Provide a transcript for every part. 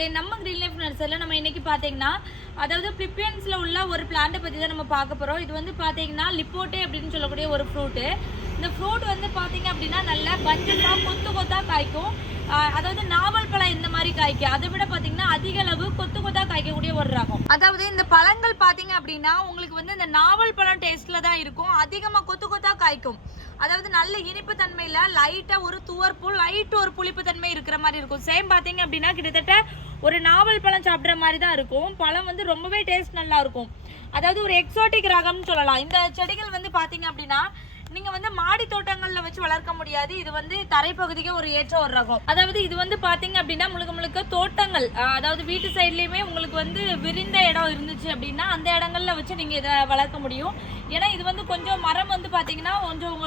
நண்பர்களே, நம்ம green life நர்சரியில் நம்ம இன்னைக்கு பார்த்தீங்கன்னா, அதாவது பிலிப்பைன்ஸில் உள்ள ஒரு பிளான்ட்டை பற்றி தான் நம்ம பார்க்க போகிறோம். இது வந்து பார்த்தீங்கன்னா லிப்போட்டே அப்படின்னு சொல்லக்கூடிய ஒரு ஃப்ரூட்டு. இந்த ஃப்ரூட் வந்து பார்த்தீங்க அப்படின்னா நல்லா பஞ்சஸாக கொத்து கொத்தாக காய்க்கும். அதாவது நாவல் பழம் இந்த மாதிரி காய்க்கும். அதை விட பார்த்தீங்கன்னா அதிக அளவு கொத்து கொத்தாக காய்க்கக்கூடிய ஒரு ரகம். அதாவது இந்த பழங்கள் பார்த்தீங்க அப்படின்னா உங்களுக்கு வந்து இந்த நாவல் பழம் டேஸ்ட்டில் தான் இருக்கும். அதிகமாக கொத்து கொத்தாக காய்க்கும். அதாவது நல்ல இனிப்பு தன்மையில லைட்டா ஒரு துவர்ப்பு லைட் ஒரு புளிப்பு தன்மை இருக்கிற மாதிரி இருக்கும். சேம் பாத்தீங்க அப்படின்னா கிட்டத்தட்ட ஒரு நாவல் பழம் சாப்பிட்ற மாதிரி தான் இருக்கும். பழம் வந்து ரொம்பவே டேஸ்ட் நல்லா இருக்கும். அதாவது ஒரு எக்ஸோட்டிக் ரகம்னு சொல்லலாம். இந்த செடிகள் வந்து பாத்தீங்க அப்படின்னா நீங்க வந்து மாடி தோட்டங்கள்ல வச்சு வளர்க்க முடியாது. இது வந்து தரைப்பகுதிக்கு ஒரு ஏற்ற ஒரு ரகம். அதாவது இது வந்து பாத்தீங்க அப்படின்னா முழுக்க முழுக்க தோட்டங்கள், அதாவது வீட்டு சைட்லயுமே உங்களுக்கு வந்து விரிந்த இடம் இருந்துச்சு அப்படின்னா அந்த இடங்கள்ல வச்சு நீங்க இதை வளர்க்க முடியும். ஏன்னா இது வந்து கொஞ்சம் மரம் வந்து பாத்தீங்கன்னா கொஞ்சம்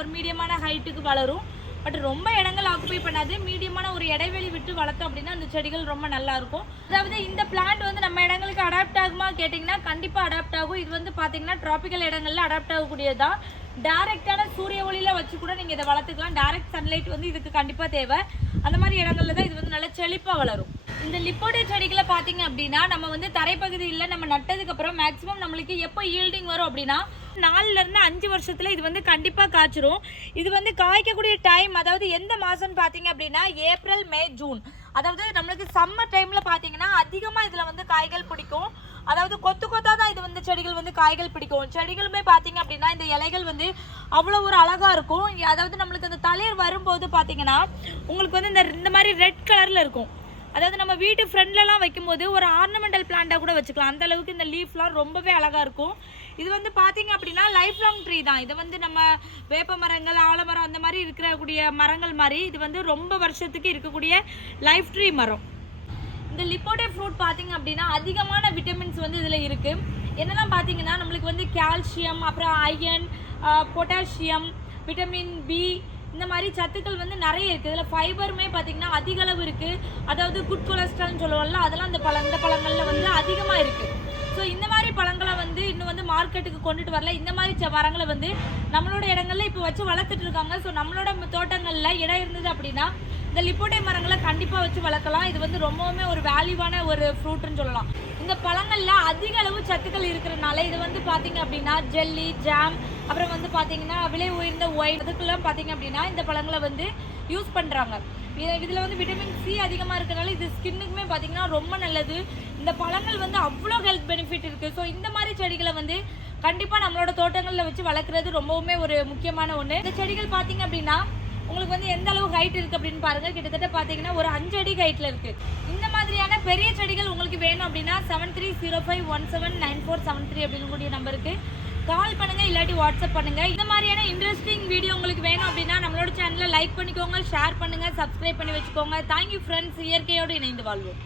ஒரு மீடியமான ஹைட்டுக்கு வளரும். பட் ரொம்ப இடங்கள் ஆக்குபை பண்ணாது. மீடியமான ஒரு இடைவெளி விட்டு வளர்த்தோம் அப்படின்னா அந்த செடிகள் ரொம்ப நல்லா இருக்கும். அதாவது இந்த பிளான்ட் வந்து நம்ம இடங்களுக்கு அடாப்ட் ஆகுமா கேட்டிங்கன்னா கண்டிப்பாக அடாப்ட் ஆகும். இது வந்து பார்த்தீங்கன்னா டிராபிக்கல் இடங்கள்ல அடாப்ட் ஆகக்கூடியதான். டைரக்டான சூரிய ஒளியில வச்சு கூட நீங்கள் இதை வளர்த்துக்கலாம். டைரக்ட் சன்லைட் வந்து இதுக்கு கண்டிப்பாக தேவை. அந்த மாதிரி இடங்கள்ல தான் இது வந்து நல்லா செழிப்பாக வளரும். இந்த லிப்போட்டே செடிகளை பார்த்தீங்க அப்படின்னா நம்ம வந்து தரைப்பகுதியில் நம்ம நட்டதுக்கு அப்புறம் மேக்ஸிமம் நம்மளுக்கு எப்போ ஈல்டிங் வரும் அப்படின்னா 4 to 5 வருஷத்துல இது வந்து கண்டிப்பா காய்ச்சிரும். இது வந்து காய்க்கக்கூடிய டைம் அதாவது எந்த மாசம்னு பாத்தீங்க அப்படின்னா ஏப்ரல், மே, ஜூன். அதாவது நம்மளுக்கு சம்மர் டைம்ல பாத்தீங்கன்னா அதிகமா இதுல வந்து காய்கள் பிடிக்கும். அதாவது கொத்து கொத்தா தான் இது வந்து செடிகள் வந்து காய்கள் பிடிக்கும். செடிகளுமே பாத்தீங்க அப்படின்னா இந்த இலைகள் வந்து அவ்வளோ ஒரு அழகா இருக்கும். அதாவது நம்மளுக்கு அந்த தளிர் வரும்போது பாத்தீங்கன்னா உங்களுக்கு வந்து இந்த மாதிரி ரெட் கலர்ல இருக்கும். அதாவது நம்ம வீட்டு ஃப்ரண்ட்லலாம் வைக்கும்போது ஒரு ஆர்னமெண்டல் பிளான்ட்டாக கூட வச்சுக்கலாம். அந்த அளவுக்கு இந்த லீஃப்லாம் ரொம்பவே அழகாக இருக்கும். இது வந்து பார்த்தீங்க அப்படின்னா லைஃப் லாங் ட்ரீ தான். இதை வந்து நம்ம வேப்ப மரங்கள், ஆலமரம் அந்த மாதிரி இருக்கக்கூடிய மரங்கள் மாதிரி இது வந்து ரொம்ப வருஷத்துக்கு இருக்கக்கூடிய லைஃப் ட்ரீ மரம். இந்த லிப்போட்டே ஃப்ரூட் பார்த்தீங்க அப்படின்னா அதிகமான விட்டமின்ஸ் வந்து இதில் இருக்குது. என்னெல்லாம் பார்த்தீங்கன்னா நம்மளுக்கு வந்து கால்சியம், அப்புறம் அயன், பொட்டாசியம், விட்டமின் பி, இந்த மாதிரி சத்துக்கள் வந்து நிறைய இருக்குது. இதில் ஃபைபருமே பார்த்தீங்கன்னா அதிக அளவு இருக்குது. அதாவது குட் கொலஸ்ட்ரால்னு சொல்லுவோம்ல, அதெல்லாம் இந்த பழங்களில் வந்து அதிகமாக இருக்குது. ஸோ இந்த மாதிரி பழங்களை வந்து இன்னும் வந்து மார்க்கெட்டுக்கு கொண்டுட்டு வரல. இந்த மாதிரி மரங்களை வந்து நம்மளோட இடங்கள்ல இப்போ வச்சு வளர்த்துட்டு இருக்காங்க. ஸோ நம்மளோட தோட்டங்களில் இடம் இருந்தது அப்படின்னா இந்த லிப்போட்டே மரங்களை கண்டிப்பாக வச்சு வளர்க்கலாம். இது வந்து ரொம்பவுமே ஒரு வேல்யூவான ஒரு ஃப்ரூட்னு சொல்லலாம். இந்த பழங்களில் அதிக அளவு சத்துக்கள் இருக்கிறதுனால இது வந்து பார்த்தீங்க அப்படின்னா ஜெல்லி, ஜாம், அப்புறம் வந்து பார்த்தீங்கன்னா விலை உயர்ந்த ஒயின், அதுக்கெல்லாம் பார்த்தீங்க அப்படின்னா இந்த பழங்களை வந்து யூஸ் பண்ணுறாங்க. இதில் வந்து விட்டமின் சி அதிகமாக இருக்கிறதுனால இது ஸ்கின்னுக்குமே பார்த்தீங்கன்னா ரொம்ப நல்லது. இந்த பழங்கள் வந்து அவ்வளோ ஹெல்த் பெனிஃபிட் இருக்குது. ஸோ இந்த மாதிரி செடிகளை வந்து கண்டிப்பாக நம்மளோட தோட்டங்களில் வச்சு வளர்க்குறது ரொம்பவுமே ஒரு முக்கியமான ஒன்று. இந்த செடிகள் பார்த்தீங்க அப்படின்னா உங்களுக்கு வந்து எந்த அளவு ஹைட் இருக்குது அப்படின்னு பாருங்கள். கிட்டத்தட்ட பார்த்தீங்கன்னா ஒரு 5 அடி ஹைட்டில் இருக்குது. இந்த மாதிரியான பெரிய செடிகள் உங்களுக்கு வேணும் அப்படின்னா 7305179473 அப்படின்னு கூடிய நம்பருக்கு கால் பண்ணுங்க, இல்லாட்டி வாட்ஸ்அப் பண்ணுங்க. இந்த மாதிரியான இன்ட்ரெஸ்டிங் வீடியோ உங்களுக்கு வேணும் அப்படின்னா நம்மளோட சேனலை லைக் பண்ணிக்கோங்க, ஷேர் பண்ணுங்க, சப்ஸ்கிரைப் பண்ணி வச்சுக்கோங்க. Thank you friends. இயற்கையோடு இணைந்து வாழ்வோம்.